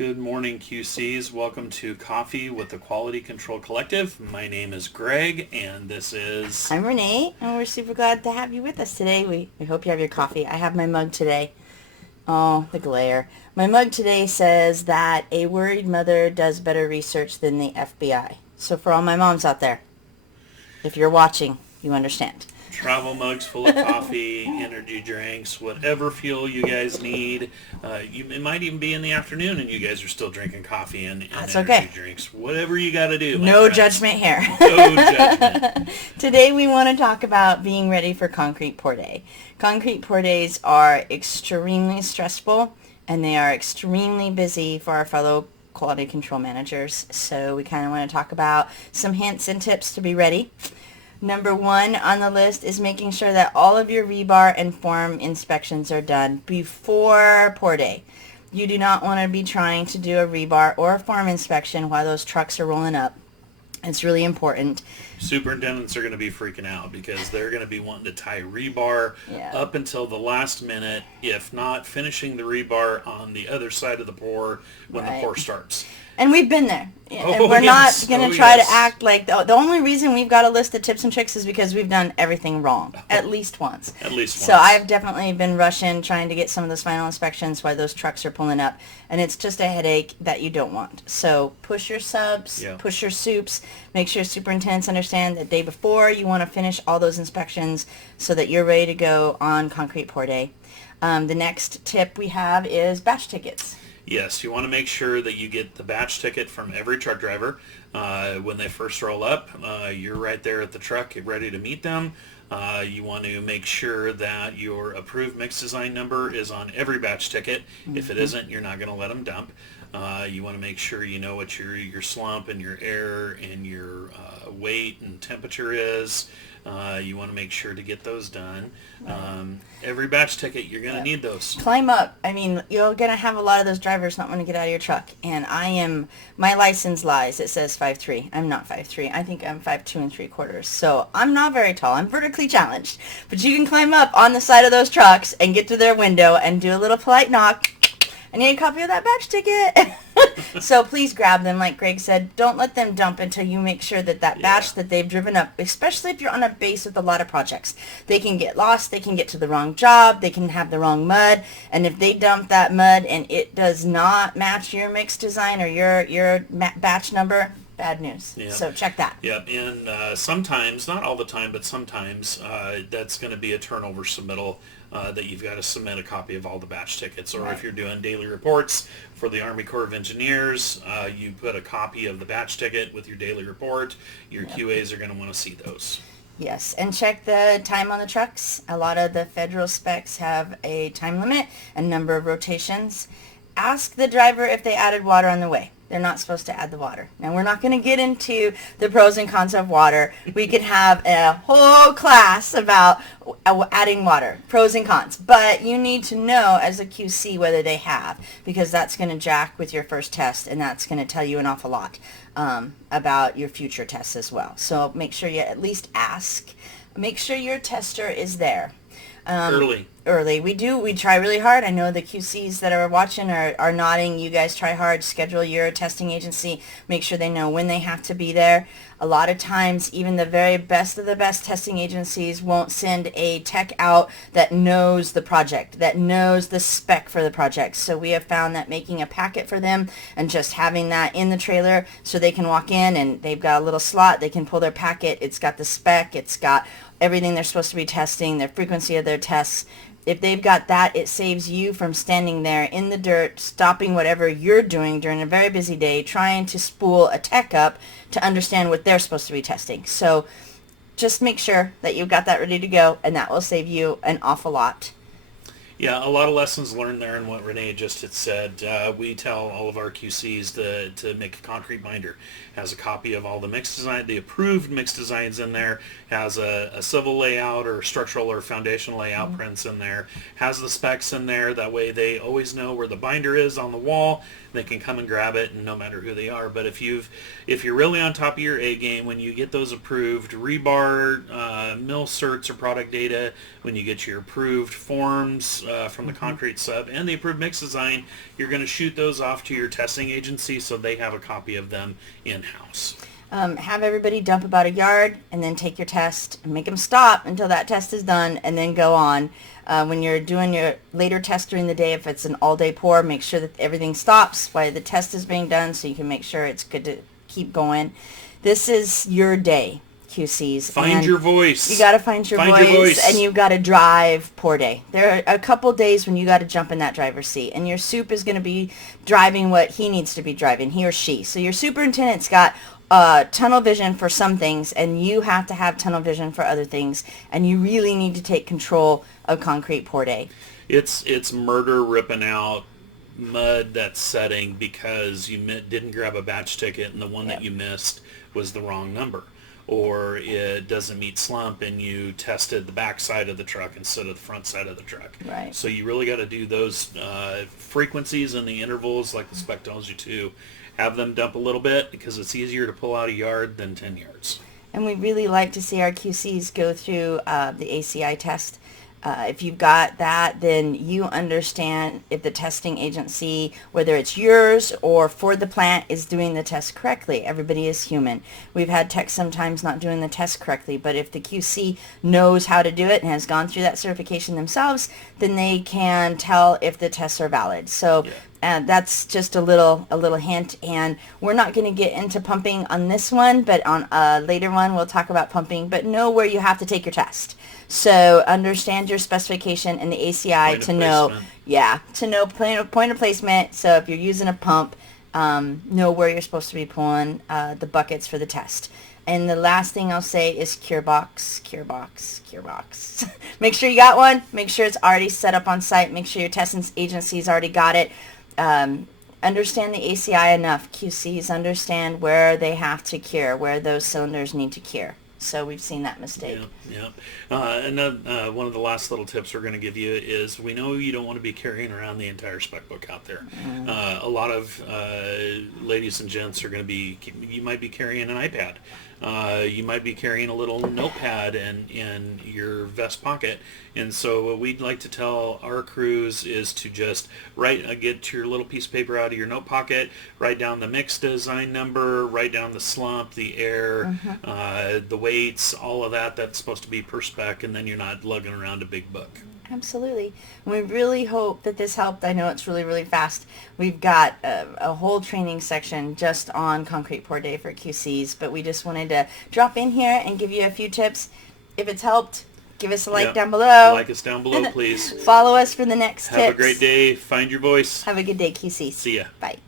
Good morning, QCs. Welcome to Coffee with the Quality Control Collective. My name is Greg, and this is... I'm Renee, and we're super glad to have you with us today. We hope you have your coffee. I have my mug today. Oh, the glare. My mug today says that a worried mother does better research than the FBI. So for all my moms out there, if you're watching, you understand. Travel mugs full of coffee, energy drinks, whatever fuel you guys need. It might even be in the afternoon and you guys are still drinking coffee and That's energy okay. drinks. Whatever you got to do. No judgment here. No judgment. Today we want to talk about being ready for concrete pour day. Concrete pour days are extremely stressful and they are extremely busy for our fellow quality control managers. So we kind of want to talk about some hints and tips to be ready. Number one on the list is making sure that all of your rebar and form inspections are done before pour day. You do not want to be trying to do a rebar or a form inspection while those trucks are rolling up. It's really important. Superintendents are going to be freaking out because they're going to be wanting to tie rebar up until the last minute, if not finishing the rebar on the other side of the pour when the pour starts. And we've been there. Oh, We're yes. not going to try to act like... The only reason we've got a list of tips and tricks is because we've done everything wrong. At least once. At least once. So I've definitely been rushing, trying to get some of those final inspections while those trucks are pulling up. And it's just a headache that you don't want. So push your subs, push your soups. Make sure superintendents understand that day before you want to finish all those inspections so that you're ready to go on concrete pour day. The next tip we have is batch tickets. Yes, you want to make sure that you get the batch ticket from every truck driver. When they first roll up, you're right there at the truck, ready to meet them. You want to make sure that your approved mix design number is on every batch ticket. Mm-hmm. If it isn't, you're not going to let them dump. You want to make sure you know what your slump and your air and your weight and temperature is. You want to make sure to get those done. Every batch ticket, you're going to need those. Climb up. I mean, you're going to have a lot of those drivers not want to get out of your truck. And my license lies. It says 5'3". I'm not 5'3". I think I'm 5'2 3/4". So I'm not very tall. I'm vertically challenged. But you can climb up on the side of those trucks and get to their window and do a little polite knock. I need a copy of that batch ticket. So please grab them. Like Greg said, don't let them dump until you make sure that batch that they've driven up, especially if you're on a base with a lot of projects. They can get lost. They can get to the wrong job. They can have the wrong mud. And if they dump that mud and it does not match your mix design or your batch number, bad news. Yep. So check that. Yep. And sometimes, not all the time, but sometimes that's going to be a turnover submittal that you've got to submit a copy of all the batch tickets. Or if you're doing daily reports for the Army Corps of Engineers, you put a copy of the batch ticket with your daily report. Your QAs are going to want to see those. Yes, and check the time on the trucks. A lot of the federal specs have a time limit and number of rotations. Ask the driver if they added water on the way. They're not supposed to add the water. Now, we're not going to get into the pros and cons of water. We could have a whole class about adding water, pros and cons. But you need to know as a QC whether they have, because that's going to jack with your first test, and that's going to tell you an awful lot about your future tests as well. So make sure you at least ask. Make sure your tester is there. Early. We try really hard. I know the QCs that are watching are nodding. You guys try hard. Schedule your testing agency. Make sure they know when they have to be there. A lot of times, even the very best of the best testing agencies won't send a tech out that knows the project, that knows the spec for the project. So we have found that making a packet for them and just having that in the trailer so they can walk in and they've got a little slot. They can pull their packet. It's got the spec. It's got everything they're supposed to be testing, their frequency of their tests. If they've got that, it saves you from standing there in the dirt, stopping whatever you're doing during a very busy day, trying to spool a tech up to understand what they're supposed to be testing. So just make sure that you've got that ready to go, and that will save you an awful lot. Yeah, a lot of lessons learned there in what Renee just had said. We tell all of our QCs to make a concrete binder. Has a copy of all the mix design, the approved mix designs in there, has a civil layout or structural or foundation layout prints in there, has the specs in there. That way they always know where the binder is on the wall. They can come and grab it, and no matter who they are. But if you're really on top of your A game, when you get those approved rebar, mill certs or product data, when you get your approved forms, from the concrete sub and the approved mix design, you're going to shoot those off to your testing agency so they have a copy of them in-house. Have everybody dump about a yard and then take your test and make them stop until that test is done and then go on. When you're doing your later test during the day, if it's an all-day pour, make sure that everything stops while the test is being done so you can make sure it's good to keep going. This is your day, QCs. Find your voice. You got to find your voice, and you got to drive pour day. There are a couple days when you got to jump in that driver's seat, and your soup is going to be driving what he needs to be driving, he or she. So your superintendent's got tunnel vision for some things, and you have to have tunnel vision for other things, and you really need to take control of concrete pour day. It's murder ripping out mud that's setting because you didn't grab a batch ticket and the one that you missed was the wrong number, or it doesn't meet slump and you tested the back side of the truck instead of the front side of the truck. Right. So you really got to do those frequencies and the intervals like the spec tells you to. Have them dump a little bit because it's easier to pull out a yard than 10 yards. And we really like to see our QCs go through the ACI test. If you've got that, then you understand if the testing agency, whether it's yours or for the plant, is doing the test correctly. Everybody is human. We've had techs sometimes not doing the test correctly, but if the QC knows how to do it and has gone through that certification themselves, then they can tell if the tests are valid. So that's just a little hint, and we're not going to get into pumping on this one, but on a later one we'll talk about pumping, but know where you have to take your test. So understand your specification in the ACI to know point of placement. So if you're using a pump, know where you're supposed to be pulling the buckets for the test. And the last thing I'll say is cure box. Make sure you got one. Make sure it's already set up on site. Make sure your testing agency's already got it. Understand the ACI enough. QCs understand where they have to cure, where those cylinders need to cure. So we've seen that mistake. And then one of the last little tips we're going to give you is we know you don't want to be carrying around the entire spec book out there. A lot of ladies and gents are going to be, you might be carrying an iPad. You might be carrying a little notepad in your vest pocket. And so what we'd like to tell our crews is to just get your little piece of paper out of your note pocket, write down the mix design number, write down the slump, the air, the weights, all of that. That's supposed to be per spec, and then you're not lugging around a big book. Absolutely. We really hope that this helped. I know it's really, really fast. We've got a whole training section just on concrete pour day for QCs, but we just wanted to drop in here and give you a few tips. If it's helped, give us a like down below. Like us down below, please. Follow us for the next tips. Have a great day. Find your voice. Have a good day, QCs. See ya. Bye.